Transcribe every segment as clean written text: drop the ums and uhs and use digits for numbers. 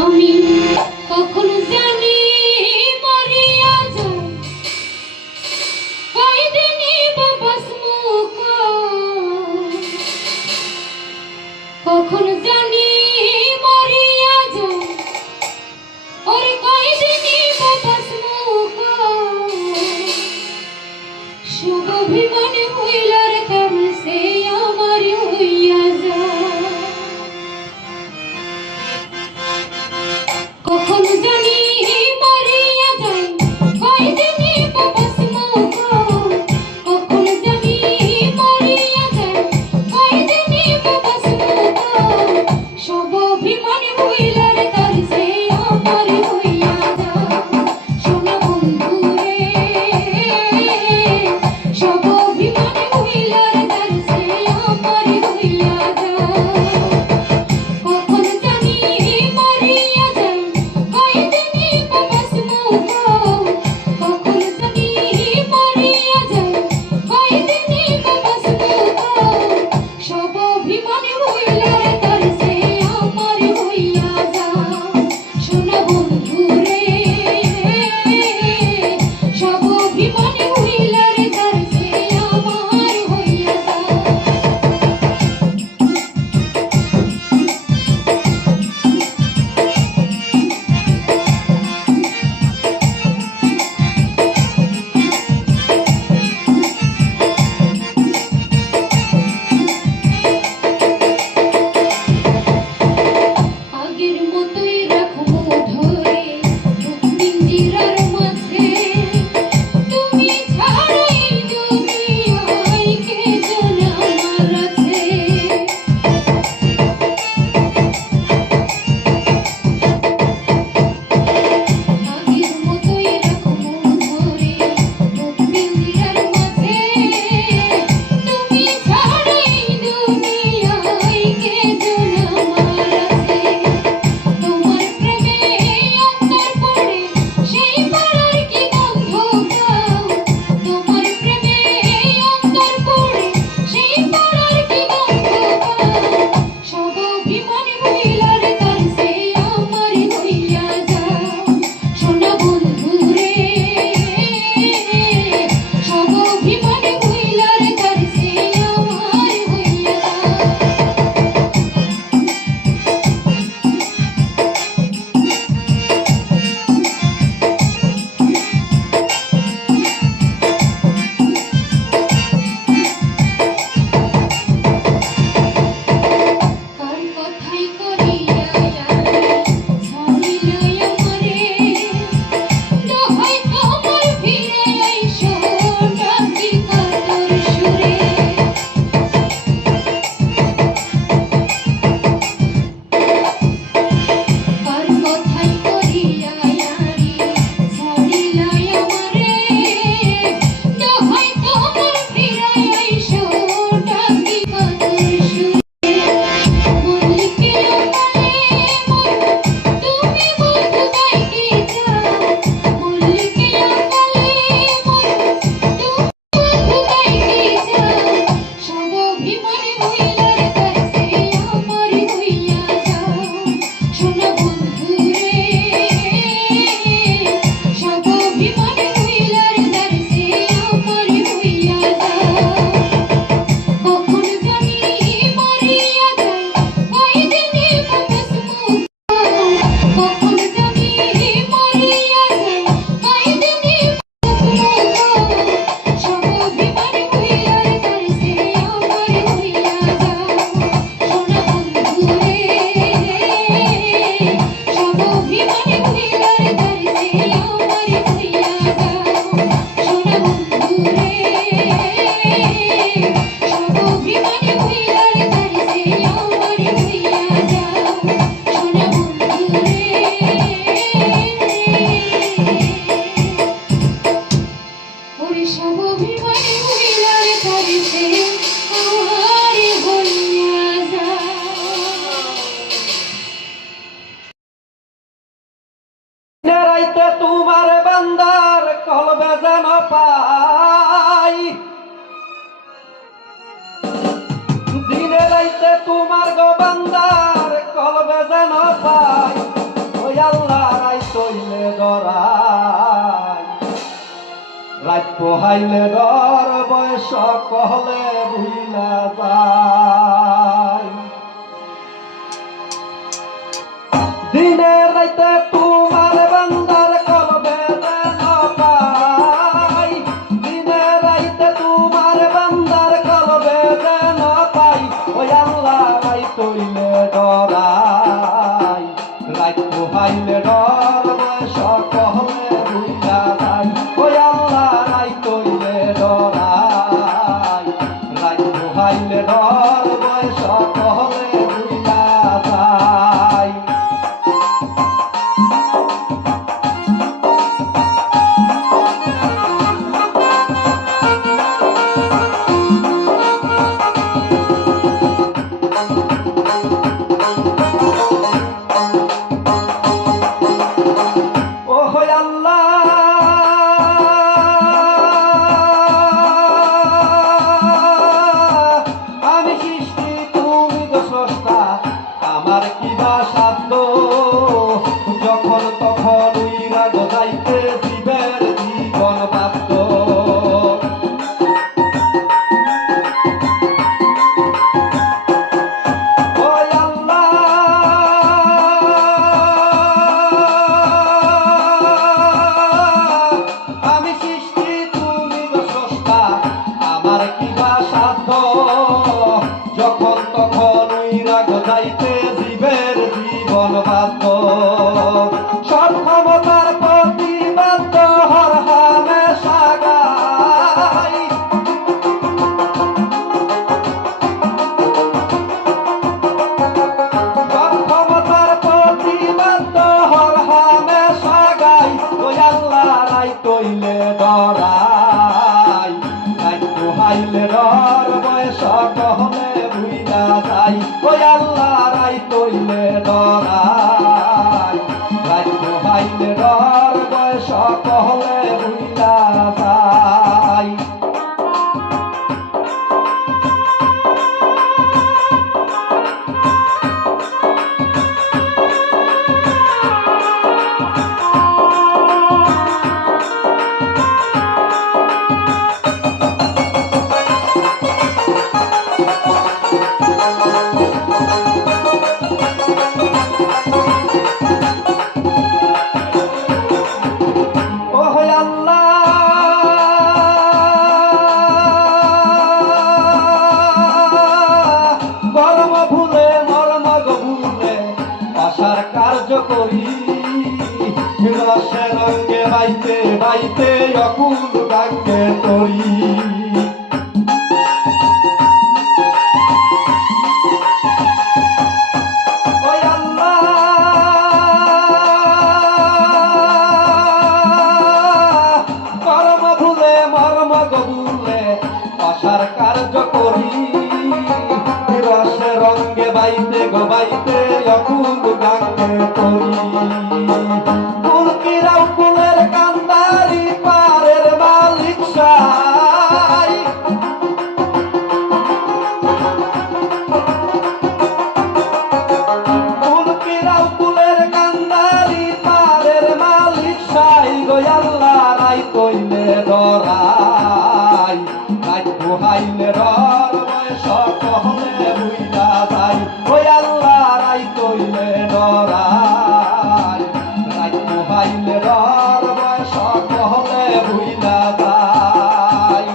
আমি কখনো জানি মরিয়া যাও কয়দিনই বাবাস মুখ কখনো জানি মরিয়া যাও ওরে কয়দিনই বাবাস মুখ শুভ বিমানে হইলার কাম সে আমার হইয়া যা কখনো জানি মরিয়া যাই কয়দিনই বাবাস মুখ কখনো জানি মরিয়া যাই কয়দিনই বাবাস মুখ সব অভিমানে হইলার তার সে আমার হইয়া যা সোনা বন্ধু রে সব অভিমানে হইলার তার সে আমার হইয়া যা কখনো জানি মরিয়া যাই কয়দিনই বাবাস মুখ কখনো জানি মরিয়া যাই কয়দিনই বাবাস মুখ সব অভিমানে হইলার তার সে আমার হইয়া যা সোনা বন্ধু রে সব অভিমানে হইলার তার সে আমার হইয়া যা আগের মতোই রাখবো ধরে পিঞ্জিরার মাঝে তুমি ছাড়া এই দুনিয়ায় কে যেন আমার আছে আগের মতোই রাখবো ধরে পিঞ্জিরার মাঝে তুমি ছাড়া এই দুনিয়ায় কে যেন আমার আছে তোমার প্রেমে অন্তর পড়ে সেই পাড়ার কি গন্ধ পাও তোমার প্রেমে অন্তর পড়ে সেই পাড়ার কি গন্ধ পাও সব অভিমানে হইলার তার সে আমার হইয়া যাও সোনা বন্ধু রে সব অভিমানে হইলার তার সে আমার হইয়া যাও কার কথাই করিয়া ছাড়িলাই আমারে দোহাই তোমার ফিরে আইসো ডাকি কাতর সুরে কার কথাই করিয়া ছাড়িলাই আমারে দোহাই তোমার ফিরে আইসো ডাকি কাতর সুরে মল্লিকের কালে মোর তুমি বন্ধু গাইকে যাও মল্লিকের কালে মোর তুমি বন্ধু গাইকে যাও সব অভিমানে হইলার তার সে আমার হইয়া যাও সোনা বন্ধু রে সব অভিমানে হইলার তার সে আমার হইয়া যাও কখনো জানি মরিয়া যাই কয়দিনই বাবাস মুখ কখনো জানি মরিয়া যাই কয়দিনই বাবাস মুখ সব অভিমানে হইলার তার সে আমার হইয়া যাও সোনা বন্ধু রে সব অভিমানে হইলার তার সে আমার হইয়া যাও সোনা বন্ধু রে সব অভিমানে হইলার তার সে আমার হইয়া যাও সোনা বন্ধু রে ওরে সব অভিমানে হইলার তার সে আমার হইয়া যাও রাইতে তোমার বান্দার কলবে যেন পাই দিনে রাইতে তোমার গো বান্দার কলবে যেন পাই পোহাইলে ডর বয়স কহলে ভুইলা যায় দিনে রাইতে তোমার বান্দার কলবে যেন পাই দিনে রাইতে তোমার বান্দার কলবে যেন পাই ওই আল্লাহ রাই তৈলে ডরাই রাইত পোহাইলে ডর বয়স কহলে ভুইলা যায় ওই আল্লাহ রাই তৈলে ডরাই রাইত পোহাইলে ডর বয়স কহলে ভুইলা যায় আমার কি বা সাধ্য যখন তখন উইরা গজাইতে জীবের জীবন বাধ্য ওই আল্লাহ আমি সৃষ্টি তুমি তো স্রষ্টা আমার কি বা সাধ্য যখন তখন উইরা গজাইতে জীবের জীবন বাধ্য সব ক্ষমতার প্রতিবাদ হর হামেশা গাই সব ক্ষমতার প্রতিবাদ হর হামেশা গাই ওই আল্লাহ রাই তৈলে ডরাই রাই তোহাইলে ডর বয়স কহলে ভুইলা যাই ওই আল্লাহ রাই তৈলে ডরাই রাই তোহাইলে ডর বয়স কহলে ভুইলা যাই কার্য করি রসে রঙ্গে বাইতে বাইতে অকুল গাঙ্গে তরি ওই আল্লাহ কর্ম ভুলে মর্ম গবুলে আশার কার্য করি রসে রঙ্গে বাইতে গো বাইতে অকুল গাঙ্গে তরি ফুলকিরাও কুলের কান্দারি পারের মালিক সাই ফুলকিরাও কুলের কান্দারি পারের মালিক সাই গো আল্লাহ রাই কইলে ডরাই রাই পোহাইলে ডর বয়স কহলে ভুইলা যাই ওই আল্লাহ রাই কইলে ডরাই রাই পোহাইলে ডর বয়স কহলে ভুইলা যাই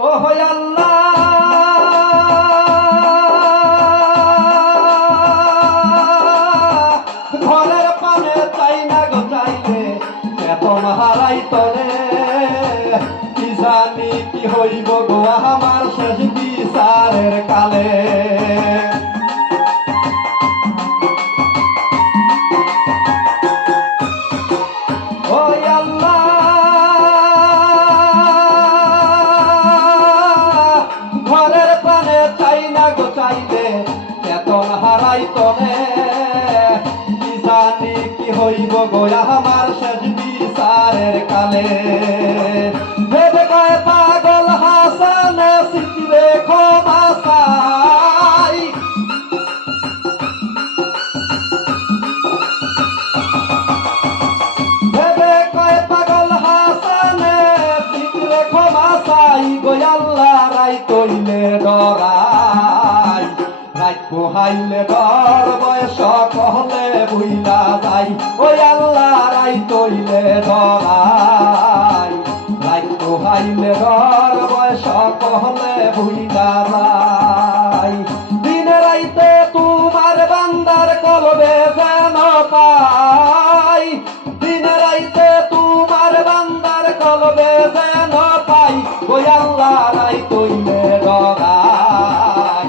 ও হই আল্লাহ ঘরের পানে চাই না গো চাইলে বেতন হারাই তলে কি জানি কি হইব গো আমার শেষ বিচারের কালে ওই আল্লাহ ঘরের প্রাণে চাই না গো চাইলে বেতন হইব গো আমার শেষ বিচারের কালে ভেবে কয় পাগল হাসান সিটিরে ক্ষমা চাই ভেবে কয় পাগল হাসান সিটিরে ক্ষমা চাই গো আল্লাহ রাই তৈলে ডরাই রাত পোহাইলে ডর বয়স কহলে বুইলা যাই ওই আল্লাহ রাই তৈলে ডরাই রাত পোহাইলে ডর বয়স কহলে বুইলা যাই দিন রাইতে তোমার বান্দার কলবে যেন পাই দিন রাইতে তোমার বান্দার কলবে যেন পাই ওই আল্লাহ রাই তৈলে ডরাই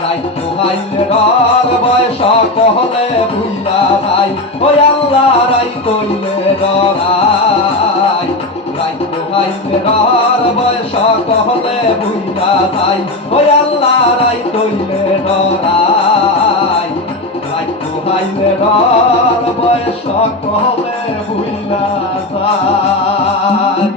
রাই পোহাইলে ডর বয়স কহলে ভুইলা যাই ওই আল্লাহ রাই তৈলে ডরাই রাই পোহাইলে ডর বয়স কহলে ভুইলা যাই ওই আল্লাহ রাই তৈলে ডরাই রাই পোহাইলে ডর বয়স কহলে ভুইলা যায়